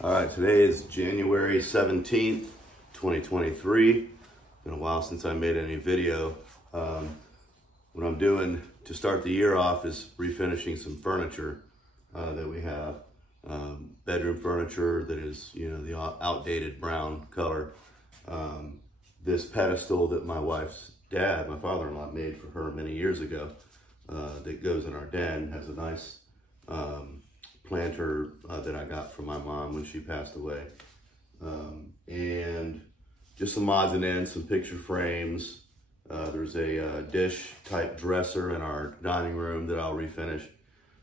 All right, today is January 17th, 2023. Been a while since I made any video. What I'm doing to start the year off is refinishing some furniture that we have. Bedroom furniture that is, the outdated brown color. This pedestal that my wife's dad, my father-in-law, made for her many years ago that goes in our den, has a nice planter that I got from my mom when she passed away. And just some odds and ends, some picture frames. There's a dish type dresser in our dining room that I'll refinish.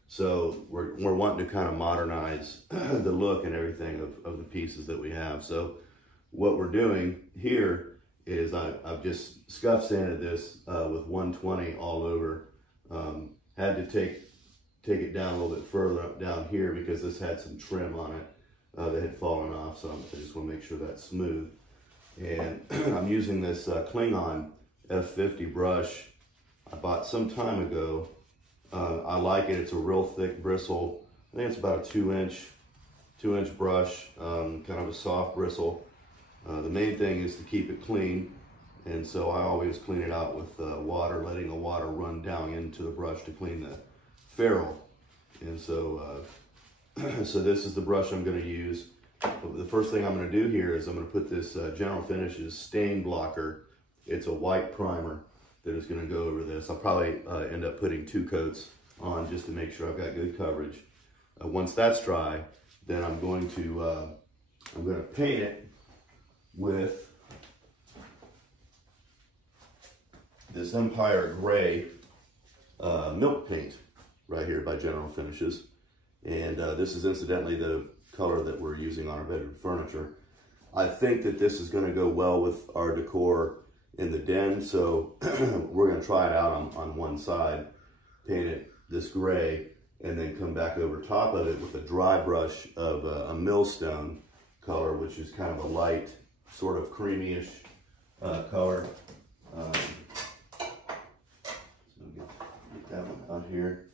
So we're wanting to kind of modernize the look and everything of the pieces that we have. So what we're doing here is I've just scuff sanded this with 120 all over. Had to take it down a little bit further up down here because this had some trim on it that had fallen off. So I just want to make sure that's smooth. And I'm using this Klingon F50 brush I bought some time ago. I like it. It's a real thick bristle. I think it's about a 2-inch brush, kind of a soft bristle. The main thing is to keep it clean. And so I always clean it out with water, letting the water run down into the brush to clean the ferrule. And so, so this is the brush I'm going to use. But the first thing I'm going to do here is I'm going to put this General Finishes stain blocker. It's a white primer that is going to go over this. I'll probably end up putting 2 coats on just to make sure I've got good coverage. Once that's dry, then I'm going to paint it with this Empire Gray milk paint right here by General Finishes. And this is incidentally the color that we're using on our bedroom furniture. I think that this is going to go well with our decor in the den, so we're going to try it out on one side, paint it this gray, and then come back over top of it with a dry brush of a millstone color, which is kind of a light, sort of creamy-ish color. So get that one out here.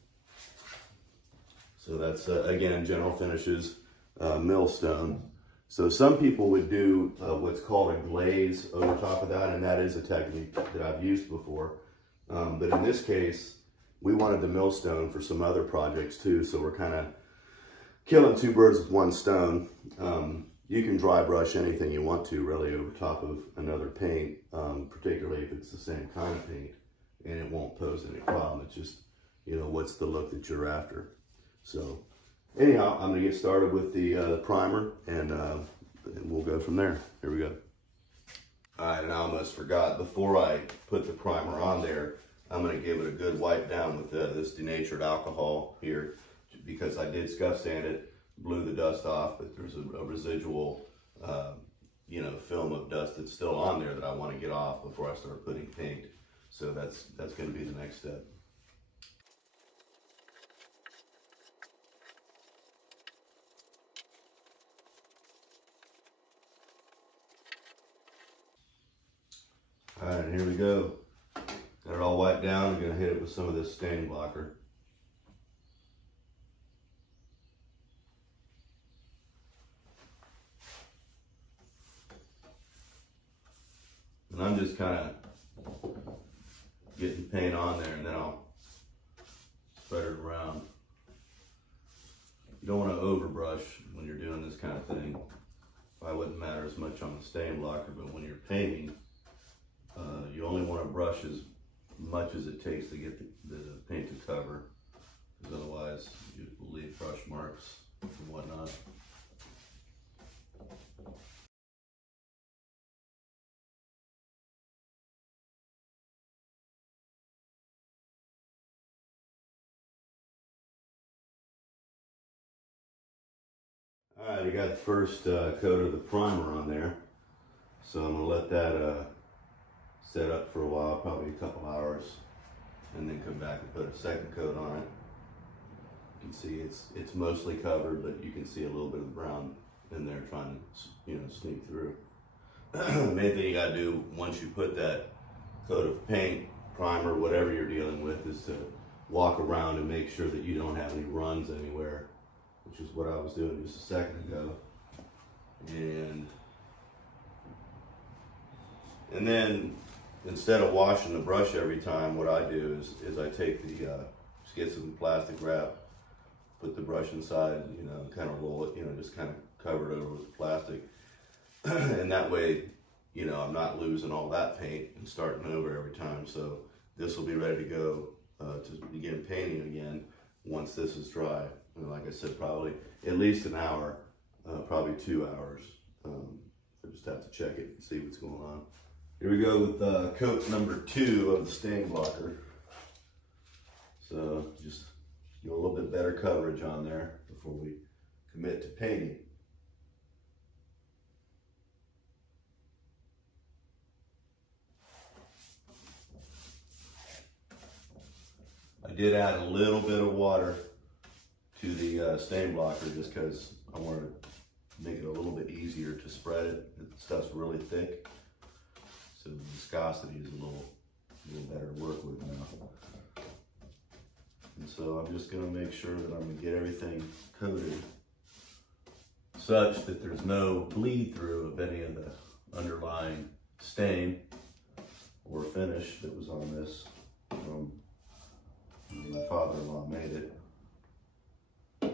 So that's, again, General Finishes millstone. So some people would do what's called a glaze over top of that, and that is a technique that I've used before. But in this case, we wanted the millstone for some other projects too, so we're kind of killing 2 birds with 1 stone. You can dry brush anything you want to really over top of another paint, particularly if it's the same kind of paint, and it won't pose any problem. It's just, what's the look that you're after. So anyhow, I'm going to get started with the primer, and we'll go from there. Here we go. All right, and I almost forgot, before I put the primer on there, I'm going to give it a good wipe down with this denatured alcohol here, because I did scuff sand it, blew the dust off, but there's a residual, film of dust that's still on there that I want to get off before I start putting paint. So that's going to be the next step. All right, here we go. Got it all wiped down. I'm gonna hit it with some of this stain blocker. And I'm just kind of getting paint on there, and then I'll spread it around. You don't want to overbrush when you're doing this kind of thing. Probably wouldn't matter as much on the stain blocker, but when you're painting, you only want to brush as much as it takes to get the paint to cover, because otherwise you will leave brush marks and whatnot. All right, I got the first coat of the primer on there, so I'm going to let that set up for a while, probably a couple hours, and then come back and put a second coat on it. You can see it's mostly covered, but you can see a little bit of brown in there trying to sneak through. The main thing you got to do once you put that coat of paint, primer, whatever you're dealing with, is to walk around and make sure that you don't have any runs anywhere, which is what I was doing just a second ago. And then instead of washing the brush every time, what I do is I take the, just get some plastic wrap, put the brush inside, you know, kind of roll it, you know, just kind of cover it over with plastic. And that way, you know, I'm not losing all that paint and starting over every time. So this will be ready to go to begin painting again once this is dry. And like I said, probably at least an hour, probably 2 hours. I just have to check it and see what's going on. Here we go with coat number 2 of the stain blocker. So just get a little bit better coverage on there before we commit to painting. I did add a little bit of water to the stain blocker just because I wanted to make it a little bit easier to spread it. The stuff's really thick, so the viscosity is a little better to work with now. And so I'm just going to make sure that I'm going to get everything coated such that there's no bleed through of any of the underlying stain or finish that was on this from my father-in-law made it. I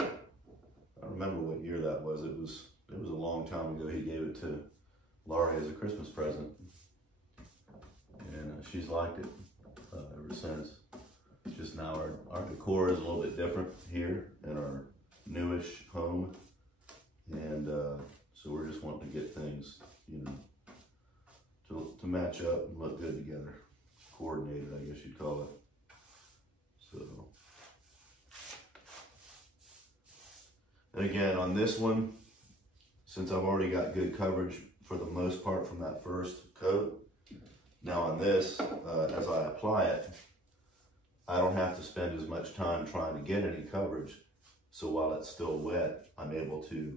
don't remember what year that was. It was a long time ago. He gave it to Laurie as a Christmas present, and she's liked it ever since. It's just now our decor is a little bit different here in our newish home, and so we're just wanting to get things, you know, to match up and look good together, coordinated, I guess you'd call it. So, and again, on this one, since I've already got good coverage for the most part from that first coat, now on this, as I apply it, I don't have to spend as much time trying to get any coverage. So while it's still wet, I'm able to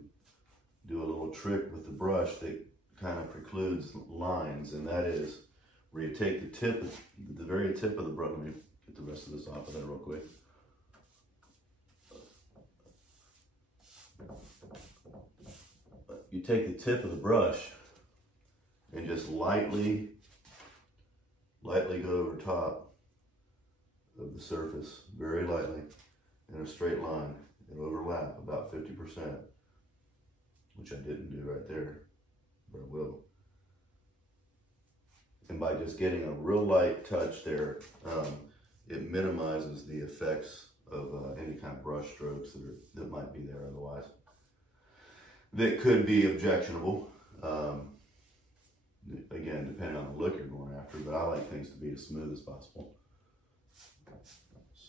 do a little trick with the brush that kind of precludes lines, and that is where you take the very tip of the brush. Let me get the rest of this off of there real quick. You take the tip of the brush and just lightly go over top of the surface, very lightly, in a straight line, and overlap about 50%, which I didn't do right there, but I will. And by just getting a real light touch there, it minimizes the effects of any kind of brush strokes that might be there otherwise, that could be objectionable. Again, depending on the look you're going after, but I like things to be as smooth as possible.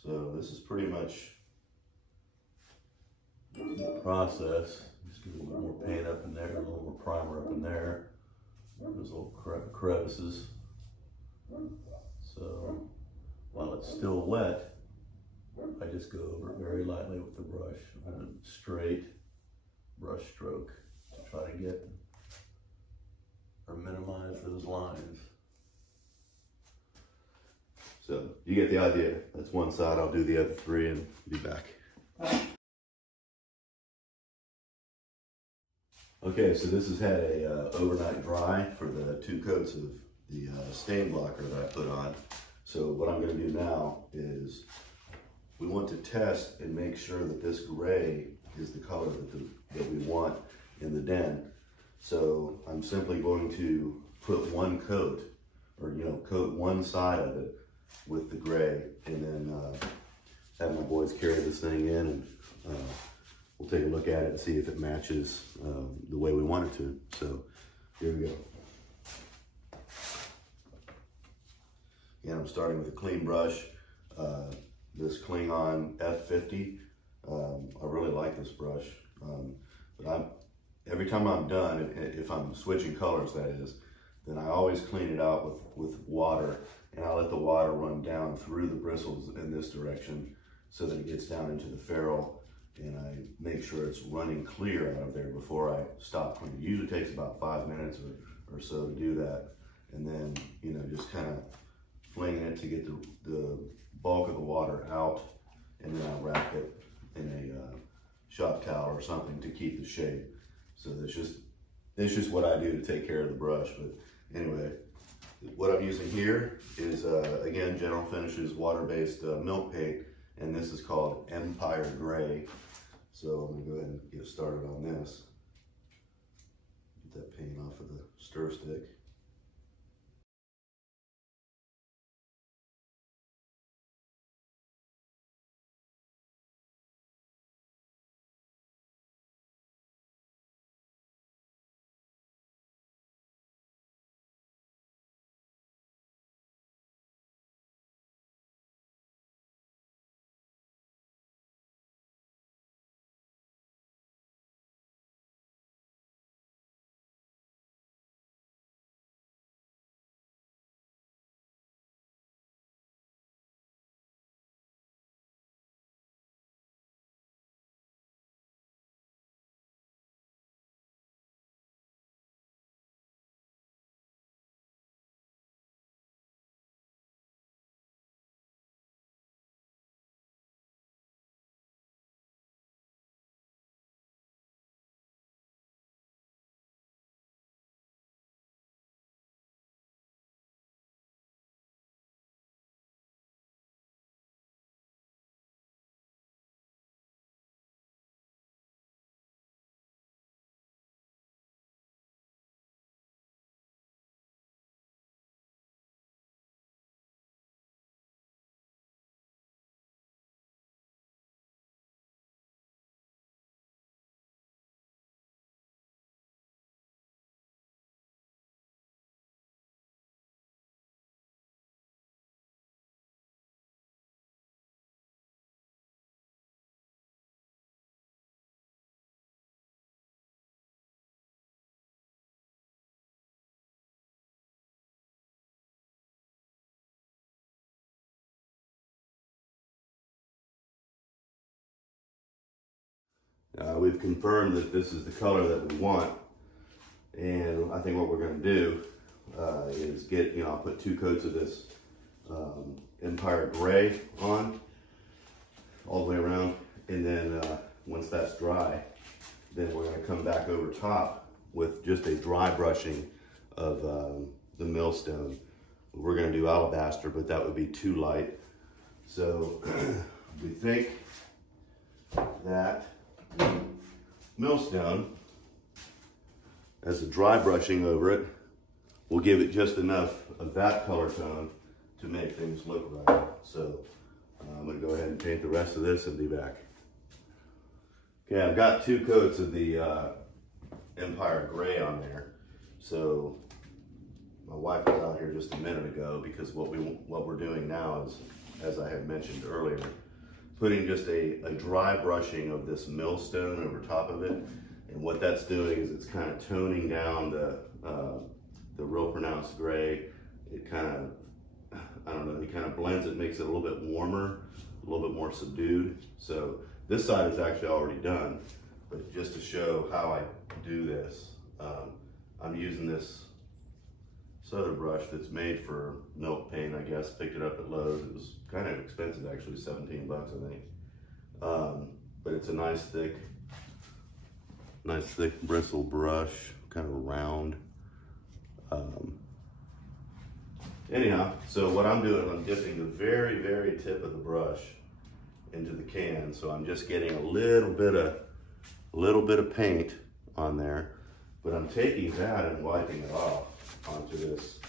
So this is pretty much the process. Just give a little more paint up in there, a little more primer up in there. Those little crevices. So while it's still wet, I just go over it very lightly with the brush on a straight brush stroke to try to get or minimize those lines. So you get the idea. That's one side. I'll do the other 3 and be back. Okay, so this has had a overnight dry for the 2 coats of the stain blocker that I put on. So what I'm going to do now is we want to test and make sure that this gray is the color that we want in the den. So I'm simply going to put 1 coat, or coat one side of it with the gray, and then have my boys carry this thing in, and we'll take a look at it and see if it matches the way we want it to. So here we go. Again, I'm starting with a clean brush, this Klingon F50. I really like this brush, but every time I'm done, if I'm switching colors, that is, then I always clean it out with water, and I let the water run down through the bristles in this direction so that it gets down into the ferrule, and I make sure it's running clear out of there before I stop cleaning. It usually takes about 5 minutes or so to do that, and then, just kind of flinging it to get the bulk of the water out, and then I wrap it in a shop towel or something to keep the shape. So it's just it's just what I do to take care of the brush. But anyway, what I'm using here is, again, General Finishes water-based milk paint, and this is called Empire Gray. So I'm gonna go ahead and get started on this. Get that paint off of the stir stick. We've confirmed that this is the color that we want, and I think what we're going to do is get, I'll put 2 coats of this Empire Gray on all the way around, and then once that's dry, then we're going to come back over top with just a dry brushing of the millstone. We're going to do alabaster, but that would be too light. So we think that millstone, as a dry brushing over it, will give it just enough of that color tone to make things look right. So I'm going to go ahead and paint the rest of this and be back. Okay, I've got 2 coats of the Empire Gray on there. So my wife was out here just a minute ago, because what we're doing now is, as I had mentioned earlier, putting just a dry brushing of this millstone over top of it. And what that's doing is it's kind of toning down the real pronounced gray. It kind of, I don't know, it kind of blends it, makes it a little bit warmer, a little bit more subdued. So this side is actually already done, but just to show how I do this, I'm using this Southern brush that's made for milk paint, I guess. Picked it up at Lowe's. It was kind of expensive, actually, 17 bucks, I think. But it's a nice thick bristle brush, kind of round. Anyhow, so what I'm doing, I'm dipping the very, very tip of the brush into the can. So I'm just getting a little bit of paint on there, but I'm taking that and wiping it off onto this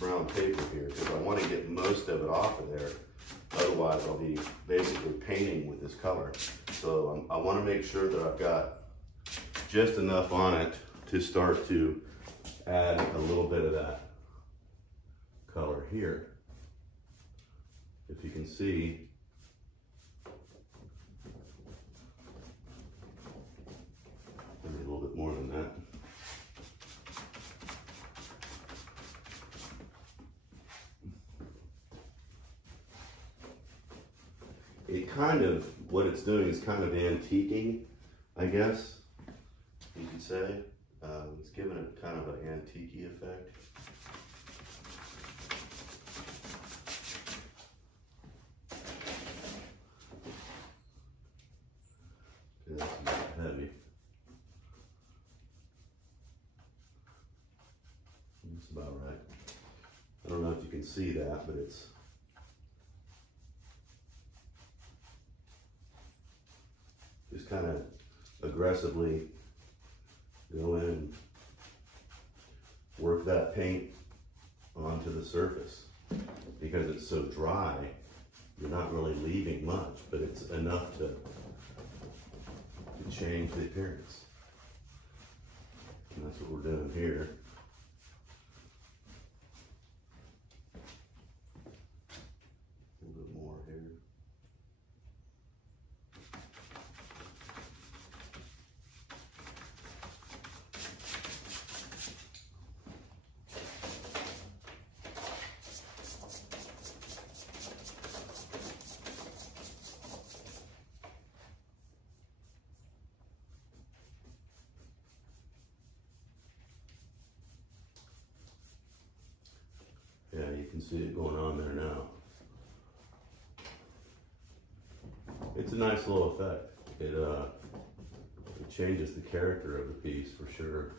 brown paper here, because I want to get most of it off of there. Otherwise, I'll be basically painting with this color. So I want to make sure that I've got just enough on it to start to add a little bit of that color here. If you can see, maybe a little bit more than that. It kind of, what it's doing is kind of antiquing, I guess you could say. It's giving it kind of an antique-y effect. Okay, that's a bit heavy. can see that, but it's just kind of aggressively go in and work that paint onto the surface. Because it's so dry, you're not really leaving much, but it's enough to change the appearance. And that's what we're doing here. A little bit more here. Yeah, you can see it going on there now. It's a nice little effect. It changes the character of the piece for sure.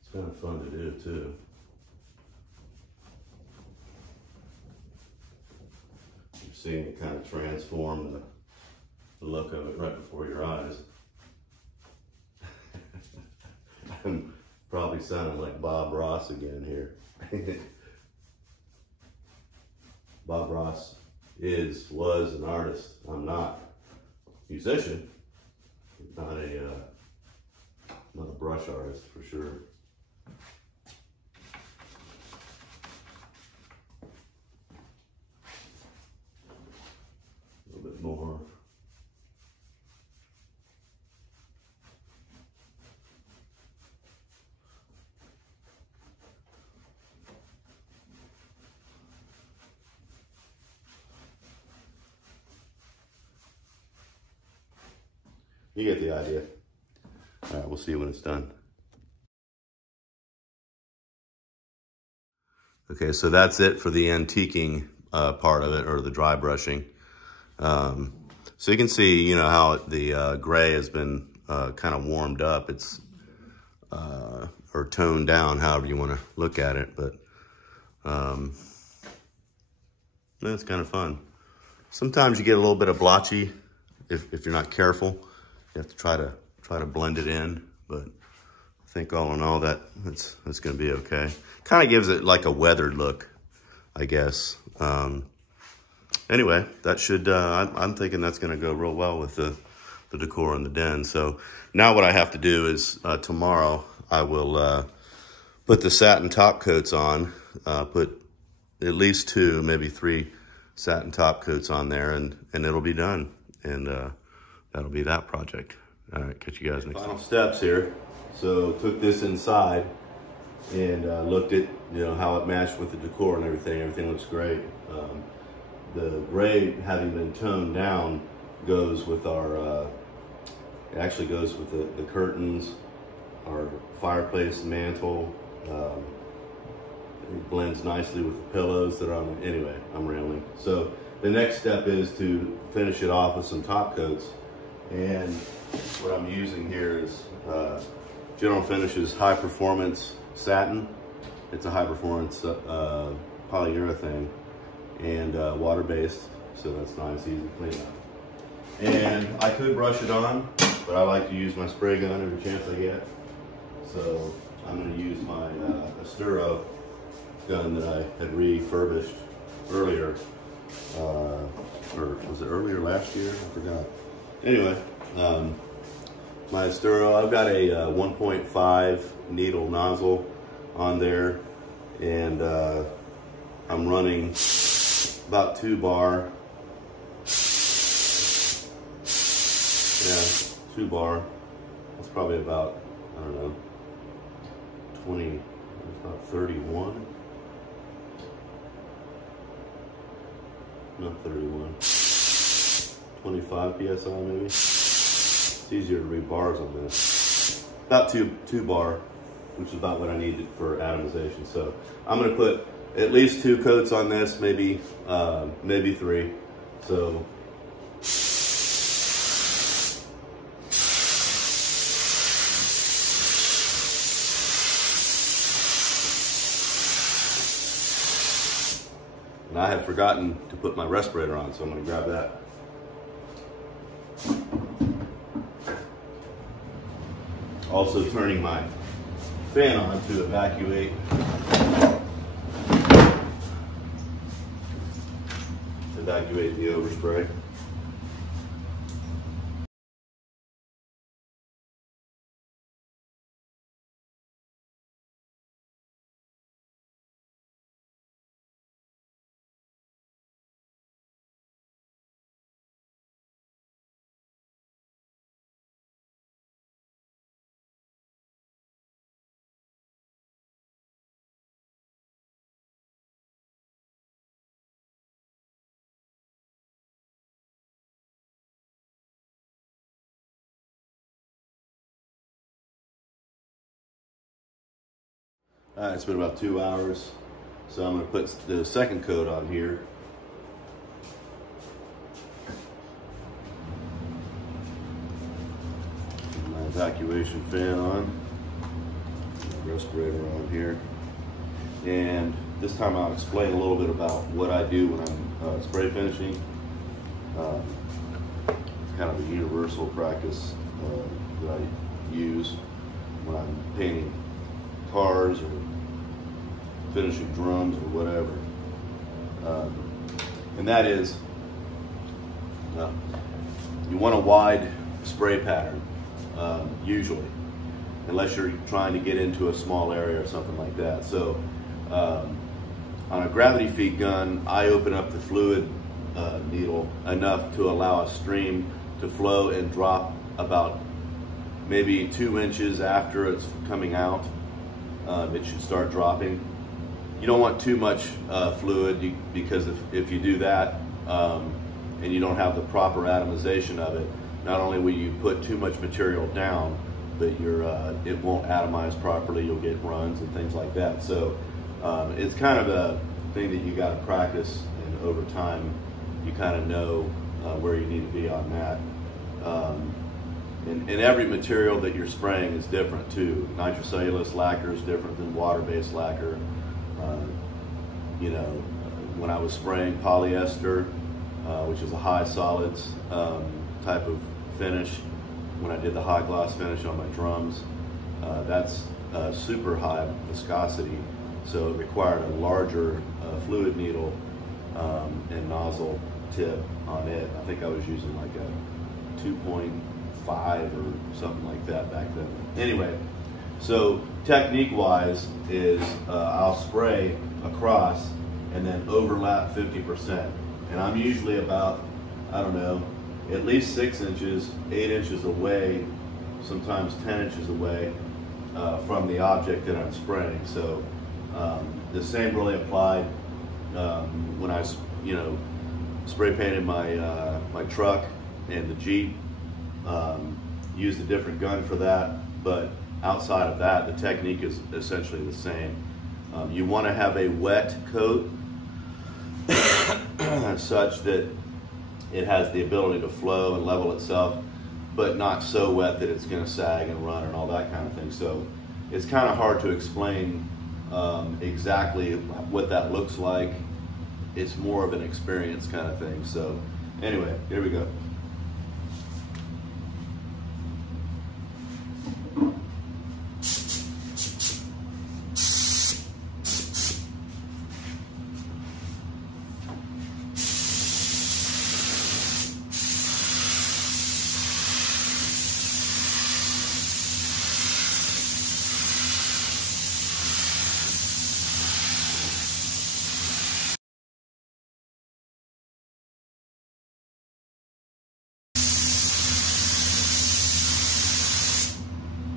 It's kind of fun to do too. You're seeing it kind of transform the look of it right before your eyes. I'm probably sounding like Bob Ross again here. Bob Ross was an artist. I'm not a musician, not a brush artist for sure. A little bit more. You get the idea. All right, we'll see when it's done. Okay, so that's it for the antiquing part of it, or the dry brushing. So you can see, you know, how the gray has been kind of warmed up. It's, or toned down, however you want to look at it, but it's kind of fun. Sometimes you get a little bit of blotchy if you're not careful. You have to try to blend it in, but I think all in all that's going to be okay. Kind of gives it like a weathered look, I guess. Anyway, that should I'm thinking that's going to go real well with the decor in the den. So now what I have to do is tomorrow I will put the satin top coats on. Put at least 2, maybe 3 satin top coats on there, and it'll be done. And that'll be that project. All right, catch you guys next time. Final steps here. So took this inside and looked at, you know, how it matched with the decor and everything. Everything looks great. The gray, having been toned down, goes with our, it actually goes with the curtains, our fireplace mantle. It blends nicely with the pillows that are on. Anyway, I'm rambling. So the next step is to finish it off with some top coats. And what I'm using here is General Finishes High Performance Satin. It's a high performance polyurethane and water-based, so that's nice, easy to clean up. And I could brush it on, but I like to use my spray gun every chance I get. So I'm going to use my Asturo gun that I had refurbished earlier, or was it earlier last year? I forgot. Anyway, my Asturo, I've got a 1.5 needle nozzle on there, and I'm running about 2 bar. Yeah, 2 bar. That's probably about, I don't know, 20, about 31. Not 31. 25 PSI maybe. It's easier to read bars on this. About 2 bar, which is about what I needed for atomization. So I'm gonna put at least 2 coats on this, maybe 3. So And I had forgotten to put my respirator on, so I'm gonna grab that. Also turning my fan on to evacuate the overspray. It's been about 2 hours, so I'm going to put the second coat on here. My evacuation fan on, respirator on here, and this time I'll explain a little bit about what I do when I'm spray finishing. It's kind of a universal practice that I use when I'm painting cars or finishing drums or whatever. And that is, you want a wide spray pattern, usually, unless you're trying to get into a small area or something like that. So on a gravity feed gun, I open up the fluid needle enough to allow a stream to flow and drop about maybe 2 inches after it's coming out. It should start dropping. You don't want too much fluid because if you do that and you don't have the proper atomization of it, not only will you put too much material down, but it won't atomize properly. You'll get runs and things like that. So it's kind of a thing that you got to practice, and over time you kind of know where you need to be on that. And every material that you're spraying is different too. Nitrocellulose lacquer is different than water-based lacquer. You know, when I was spraying polyester, which is a high solids type of finish, when I did the high gloss finish on my drums, that's super high viscosity, so it required a larger fluid needle and nozzle tip on it. I think I was using like a 2.5 or something like that back then. Anyway, so technique-wise is I'll spray across and then overlap 50%. And I'm usually about, I don't know, at least 6 inches, 8 inches away, sometimes 10 inches away from the object that I'm spraying. So the same really applied when I, spray painted my my truck and the Jeep. Used a different gun for that, but outside of that, the technique is essentially the same. You want to have a wet coat such that it has the ability to flow and level itself, but not so wet that it's going to sag and run and all that kind of thing. So it's kind of hard to explain exactly what that looks like. It's more of an experience kind of thing. So anyway, here we go.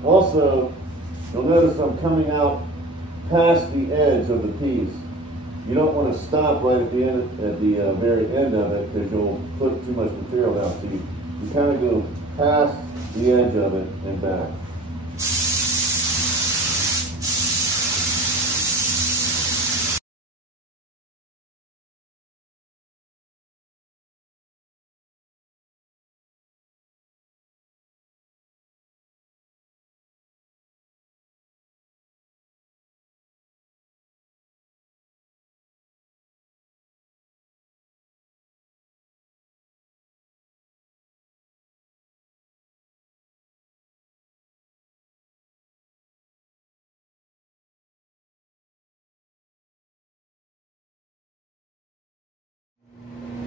Also, you'll notice I'm coming out past the edge of the piece. You don't want to stop right at the end, at the very end of it, because you'll put too much material down. So you kind of go past the edge of it and back.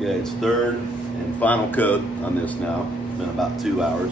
Okay, it's third and final coat on this now. It's been about 2 hours.